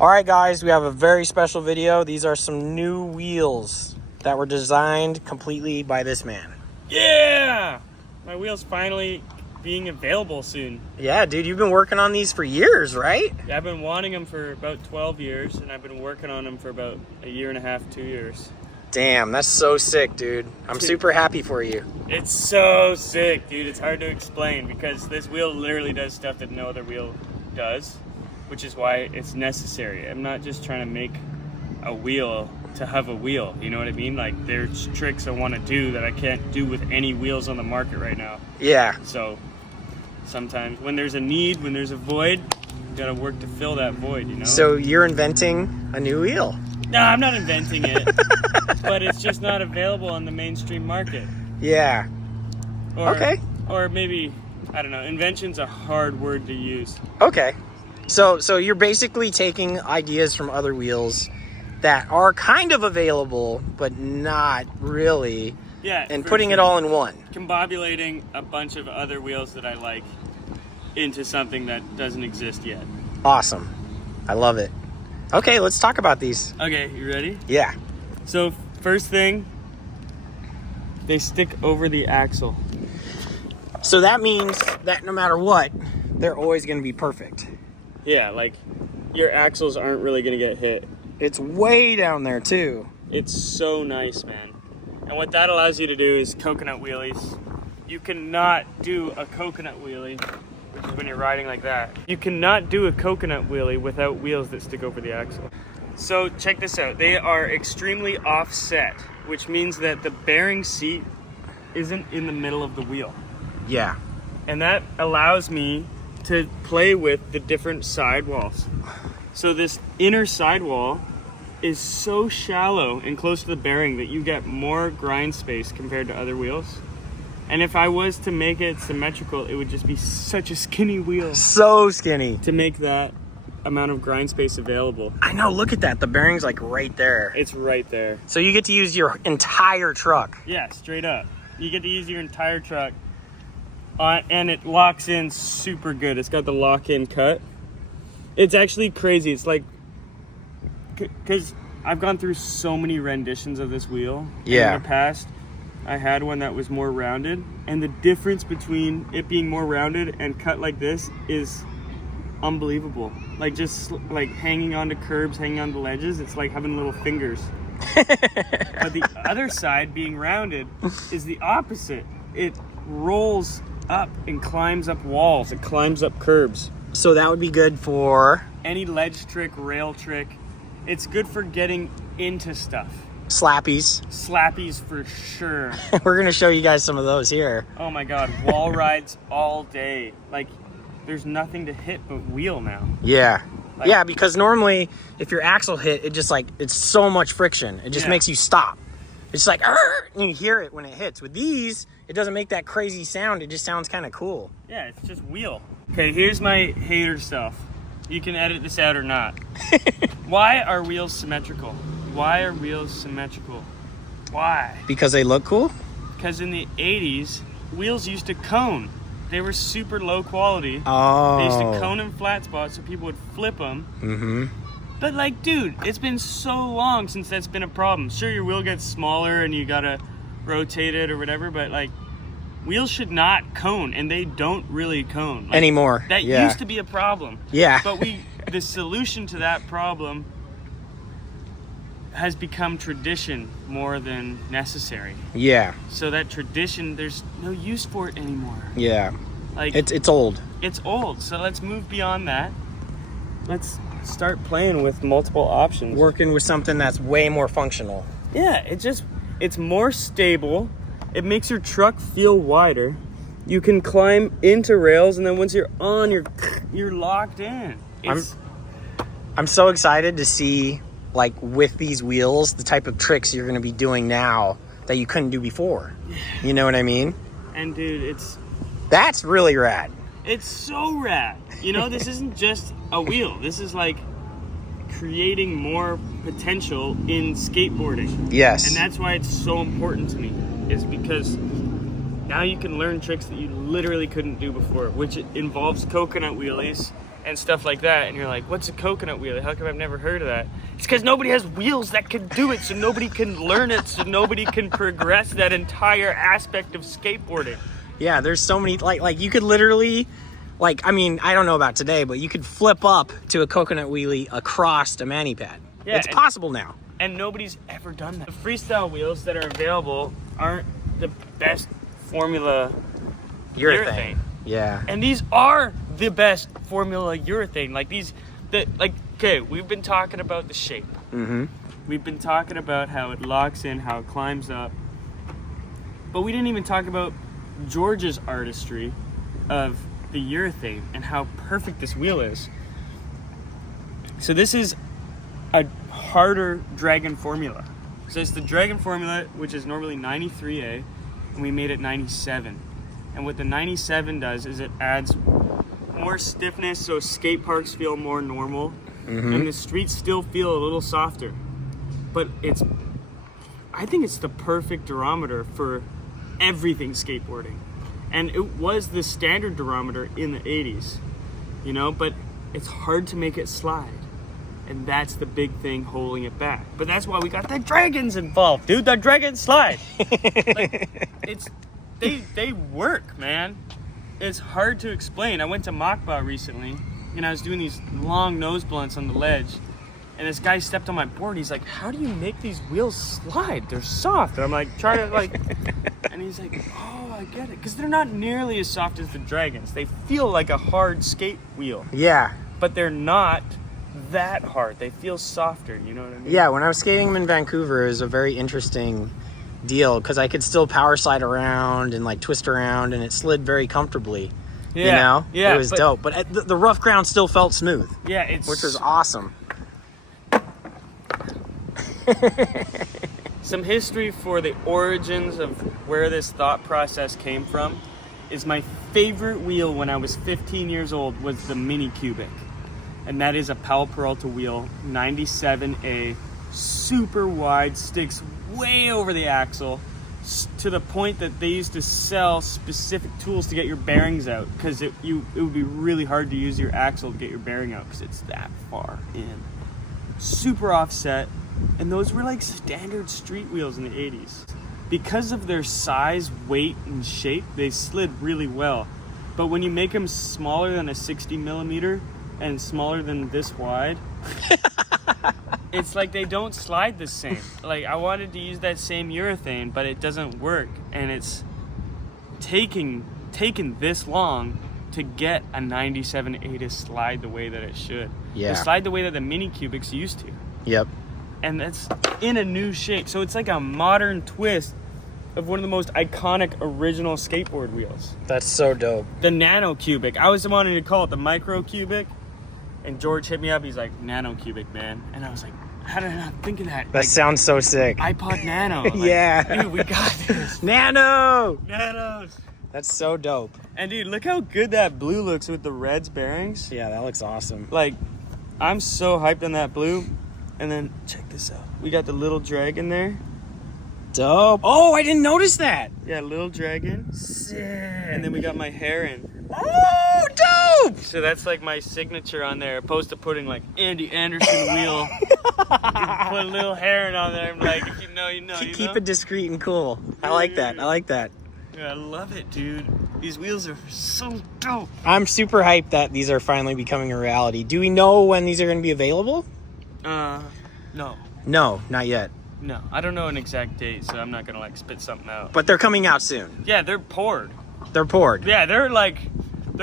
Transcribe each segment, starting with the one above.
All right, guys, we have a very special video. These are some new wheels that were designed completely by this man. Yeah! My wheel's finally being available soon. Yeah, dude, you've been working on these for years, right? Yeah, I've been wanting them for about 12 years, and I've been working on them for about a year and a half, 2 years. Damn, that's so sick, dude. I'm super happy for you. It's so sick, dude. It's hard to explain because this wheel literally does stuff that no other wheel does, which is why it's necessary. I'm not just trying to make a wheel to have a wheel, you know what I mean? Like, there's tricks I want to do that I can't do with any wheels on the market right now. Yeah. So sometimes when there's a need, when there's a void, you gotta work to fill that void, you know? So you're inventing a new wheel? No, I'm not inventing it, but it's just not available on the mainstream market. Yeah. Okay. Or maybe, I don't know, invention's a hard word to use. Okay. So you're basically taking ideas from other wheels that are kind of available, but not really. Yeah. And putting it all in one. Combobulating a bunch of other wheels that I like into something that doesn't exist yet. Awesome. I love it. Okay, let's talk about these. Okay, you ready? Yeah. So first thing, they stick over the axle. So that means that no matter what, they're always going to be perfect. Yeah, like your axles aren't really going to get hit. It's way down there too. It's so nice, man. And what that allows you to do is coconut wheelies. You cannot do a coconut wheelie, which is when you're riding like that. You cannot do a coconut wheelie without wheels that stick over the axle. So check this out. They are extremely offset, which means that the bearing seat isn't in the middle of the wheel. Yeah. And that allows me to play with the different sidewalls. So this inner sidewall is so shallow and close to the bearing that you get more grind space compared to other wheels. And if I was to make it symmetrical, it would just be such a skinny wheel. So skinny. To make that amount of grind space available. I know, look at that. The bearing's like right there. It's right there. So you get to use your entire truck. Yeah, straight up. You get to use your entire truck. And it locks in super good. It's got the lock-in cut. It's actually crazy. It's like, because I've gone through so many renditions of this wheel. Yeah. In the past, I had one that was more rounded, and the difference between it being more rounded and cut like this is unbelievable. Like, just like hanging onto curbs, hanging onto ledges, it's like having little fingers. But the other side, being rounded, is the opposite. It rolls up and climbs up walls. It climbs up curbs. So that would be good for any ledge trick, rail trick. It's good for getting into stuff. slappies. Slappies for sure. We're going to show you guys some of those here. Oh my God, wall rides all day. Like, there's nothing to hit but wheel now. Yeah. Like, yeah, because normally if your axle hit, it just like, it's so much friction. It just makes you stop. It's like, and you hear it when it hits. With these, it doesn't make that crazy sound. It just sounds kind of cool. Yeah, it's just wheel. Okay, here's my hater stuff. You can edit this out or not. Why are wheels symmetrical? Why are wheels symmetrical? Why? Because they look cool? Because in the 80s, wheels used to cone. They were super low quality. Oh. They used to cone in flat spots so people would flip them. Mm-hmm. But like, dude, it's been so long since that's been a problem. Sure, your wheel gets smaller and you gotta rotate it or whatever, but like, wheels should not cone, and they don't really cone. Like, anymore. That used to be a problem. Yeah. But the solution to that problem has become tradition more than necessary. Yeah. So that tradition, there's no use for it anymore. Yeah. Like, it's old. It's old. So let's move beyond that. Let's start playing with multiple options. Working with something that's way more functional. Yeah, it's more stable. It makes your truck feel wider. You can climb into rails, and then once you're on, you're locked in. I'm so excited to see, like, with these wheels, the type of tricks you're going to be doing now that you couldn't do before. You know what I mean? And dude, that's really rad. It's so rad. You know, this isn't just a wheel. This is like creating more potential in skateboarding. Yes. And that's why it's so important to me, is because now you can learn tricks that you literally couldn't do before, which involves coconut wheelies, and stuff like that. And you're like, what's a coconut wheel? How come I've never heard of that? It's because nobody has wheels that can do it, so nobody can learn it, so nobody can progress that entire aspect of skateboarding. Yeah, there's so many, like you could literally, like, I mean, I don't know about today, but you could flip up to a coconut wheelie across a mani pad. Yeah, it's possible now. And nobody's ever done that. The freestyle wheels that are available aren't the best formula urethane. Yeah. And these are the best formula urethane. Like these, okay, we've been talking about the shape. Mm-hmm. We've been talking about how it locks in, how it climbs up. But we didn't even talk about George's artistry of the urethane and how perfect this wheel is. So this is a harder Dragon formula. So it's the Dragon formula, which is normally 93A, and we made it 97. And what the 97 does is it adds more stiffness, so skate parks feel more normal, and the streets still feel a little softer. But I think it's the perfect durometer for everything skateboarding. And it was the standard durometer in the 80s, you know, but it's hard to make it slide. And that's the big thing holding it back. But that's why we got the dragons involved, dude. The dragon slide. Like, they work, man. It's hard to explain. I went to Machba recently, and I was doing these long nose blunts on the ledge, and this guy stepped on my board. He's like, "How do you make these wheels slide? They're soft." And I'm like, "Try to like," and he's like, "Oh, I get it," because they're not nearly as soft as the dragons. They feel like a hard skate wheel. Yeah. But they're not that hard. They feel softer, you know what I mean? Yeah, when I was skating them in Vancouver, it was a very interesting deal because I could still power slide around and like twist around, and it slid very comfortably. Yeah, you know? Yeah, it was dope. But the rough ground still felt smooth. Yeah, which was awesome. Some history for the origins of where this thought process came from is my favorite wheel when I was 15 years old was the Mini Cubic. And that is a Powell Peralta wheel, 97A, super wide, sticks way over the axle, to the point that they used to sell specific tools to get your bearings out, because it would be really hard to use your axle to get your bearing out because it's that far in. Super offset, and those were like standard street wheels in the 80s. Because of their size, weight, and shape, they slid really well. But when you make them smaller than a 60 millimeter, and smaller than this wide, it's like they don't slide the same. Like, I wanted to use that same urethane, but it doesn't work, and it's taken this long to get a 97A to slide the way that it should. Yeah. To slide the way that the Mini Cubics used to. Yep. And that's in a new shape. So it's like a modern twist of one of the most iconic original skateboard wheels. That's so dope. The Nano Cubic. I was wanting to call it the Micro Cubic. And George hit me up. He's like, Nano Cubic, man. And I was like, how did I not think of that? That sounds so sick. iPod Nano. Like, yeah. Dude, we got this. Nano! Nanos. That's so dope. And dude, look how good that blue looks with the reds bearings. Yeah, that looks awesome. Like, I'm so hyped on that blue. And then, check this out. We got the little dragon there. Dope. Oh, I didn't notice that. Yeah, little dragon. Sick. And then we got my heron. Oh, dope! So that's like my signature on there, opposed to putting like Andy Anderson wheel. Put a little heron on there. I'm like, if you know, you know. Keep it discreet and cool. I like that. I like that. Yeah, I love it, dude. These wheels are so dope. I'm super hyped that these are finally becoming a reality. Do we know when these are going to be available? No. No, not yet. No, I don't know an exact date, so I'm not gonna like spit something out. But they're coming out soon. Yeah, they're poured. They're poured. Yeah, they're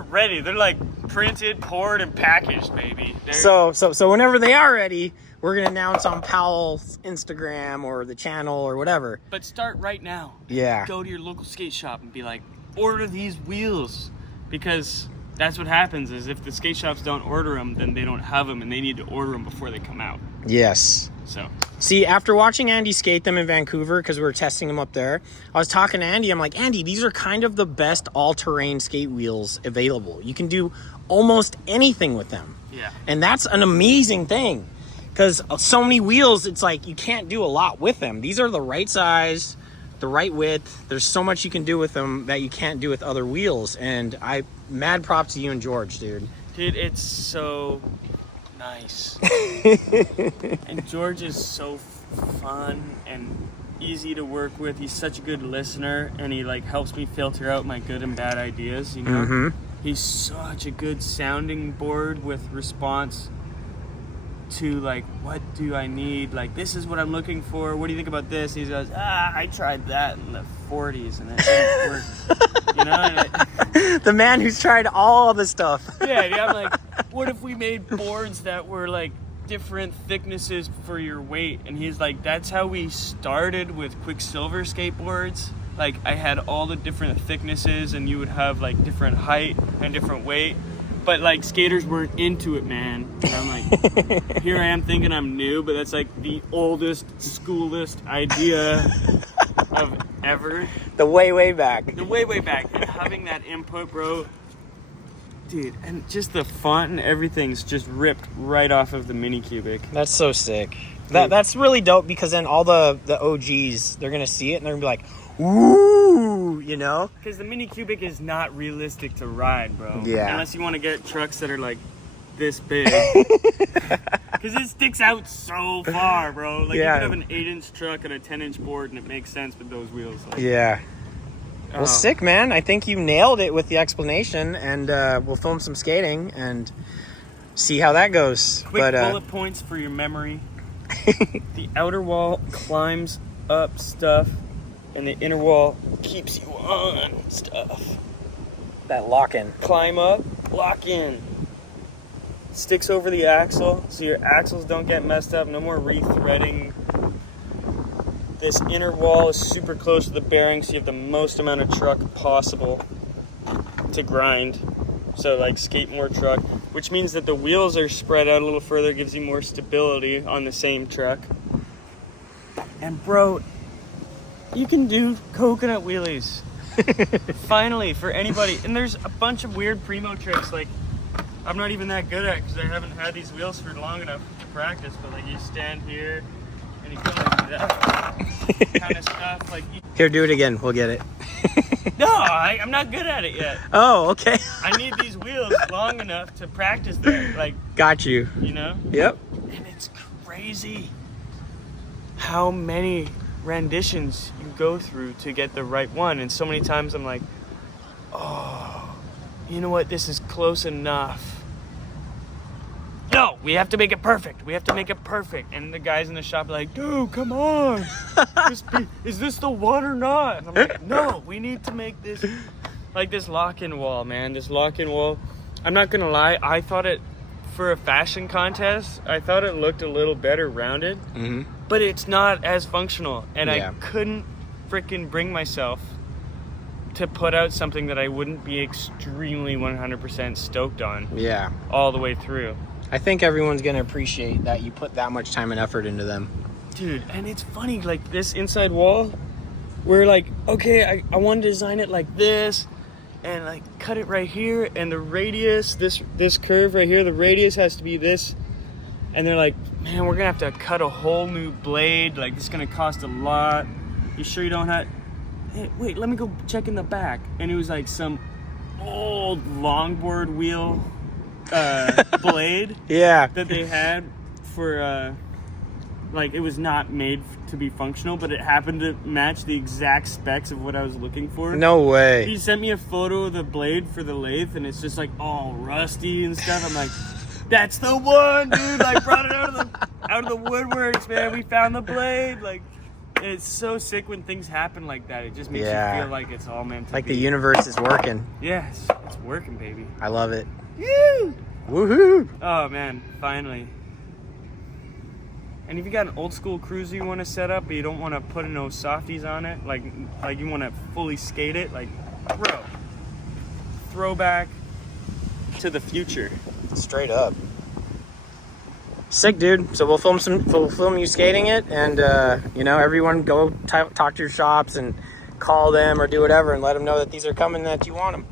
ready. They're like printed, poured, and packaged, baby. So whenever they are ready, we're gonna announce on Powell's Instagram or the channel or whatever. But start right now. Yeah. Go to your local skate shop and be like, order these wheels, because that's what happens. Is if the skate shops don't order them, then they don't have them, and they need to order them before they come out. Yes. So. See, after watching Andy skate them in Vancouver, because we were testing them up there, I was talking to Andy. I'm like, Andy, these are kind of the best all-terrain skate wheels available. You can do almost anything with them. Yeah. And that's an amazing thing, because so many wheels, it's like you can't do a lot with them. These are the right size, the right width. There's so much you can do with them that you can't do with other wheels. And mad props to you and George, dude. Dude, it's so nice. And George is so fun and easy to work with. He's such a good listener, and he like helps me filter out my good and bad ideas, you know? Mm-hmm. He's such a good sounding board with response to like, what do I need? Like, this is what I'm looking for. What do you think about this? He goes, I tried that in the 40s and it didn't work. You know? The man who's tried all the stuff. Yeah, I'm like, what if we made boards that were like different thicknesses for your weight? And he's like, that's how we started with Quicksilver skateboards. Like, I had all the different thicknesses, and you would have like different height and different weight. But like, skaters weren't into it, man. And I'm like, here I am thinking I'm new, but that's like the oldest, schoolest idea of ever. The way back. The way back. And having that input, bro. Dude, and just the font and everything's just ripped right off of the Mini Cubic. That's so sick. That's really dope, because then all the OGs, they're gonna see it and they're gonna be like, ooh, you know? Because the Mini Cubic is not realistic to ride, bro. Yeah. Unless you want to get trucks that are like this big. Because it sticks out so far, bro. Like, Yeah. you could have an 8-inch truck and a 10-inch board, and it makes sense with those wheels. Like, Yeah. Well, sick, man. I think you nailed it with the explanation, and we'll film some skating and see how that goes. Quick bullet points for your memory. The outer wall climbs up stuff, and the inner wall keeps you on stuff. that lock-in. Climb up, lock in. Sticks over the axle, so your axles don't get messed up. No more re-threading. This inner wall is super close to the bearing, so you have the most amount of truck possible to grind. So like, skate more truck, which means that the wheels are spread out a little further, gives you more stability on the same truck. And bro, you can do coconut wheelies. Finally, for anybody. And there's a bunch of weird primo tricks, like I'm not even that good at, because I haven't had these wheels for long enough to practice. But like, you stand here and you kind of do that kind of stuff. Like, Here, do it again. We'll get it. no, I'm not good at it yet. Oh, okay. I need these wheels long enough to practice that. Like, Got you. you know? Yep. And it's crazy how many renditions you go through to get the right one. And so many times I'm like, oh, you know what? This is close enough. No, we have to make it perfect. We have to make it perfect. And the guys in the shop are like, dude, come on. Is this the one or not? And I'm like, no, we need to make this like this lock-in wall, man. This lock-in wall. I'm not going to lie. I thought it, for a fashion contest, I thought it looked a little better rounded. Mm-hmm. But it's not as functional. And Yeah. I couldn't freaking bring myself to put out something that I wouldn't be extremely 100% stoked on Yeah. all the way through. I think everyone's going to appreciate that you put that much time and effort into them. Dude, and it's funny, like this inside wall, we're like, okay, I want to design it like this, and like cut it right here, and the radius, this curve right here, the radius has to be this. And they're like, man, we're gonna have to cut a whole new blade, like it's gonna cost a lot. You sure you don't have, hey, wait, let me go check in the back. And it was like some old longboard wheel blade Yeah. that they had for like, it was not made to be functional, but it happened to match the exact specs of what I was looking for. No way. He sent me a photo of the blade for the lathe, and it's just like all rusty and stuff. I'm like, that's the one, dude. I brought it out of the woodworks, man. We found the blade. Like, it's so sick when things happen like that. It just makes you feel like it's all meant to Like be. the universe is working. Yes, it's working, baby. I love it. Woo! Woohoo! Oh man, finally. And if you got an old school cruiser you want to set up, but you don't want to put no softies on it, like you want to fully skate it, like, bro, throwback to the future. Straight up. Sick, dude. So we'll film you skating it, and you know, everyone go talk to your shops and call them or do whatever and let them know that these are coming, that you want them.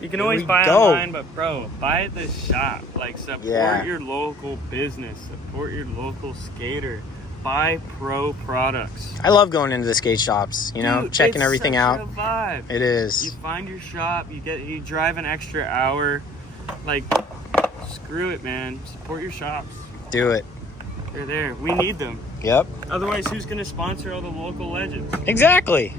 You can always buy online, but bro, buy at the shop. Like, support your local business, support your local skater. Buy pro products. I love going into the skate shops, you know, Dude, checking everything out. It's such a vibe. It is. You find your shop, you drive an extra hour. Like, screw it, man. Support your shops. Do it. They're there. We need them. Yep. Otherwise, who's going to sponsor all the local legends? Exactly.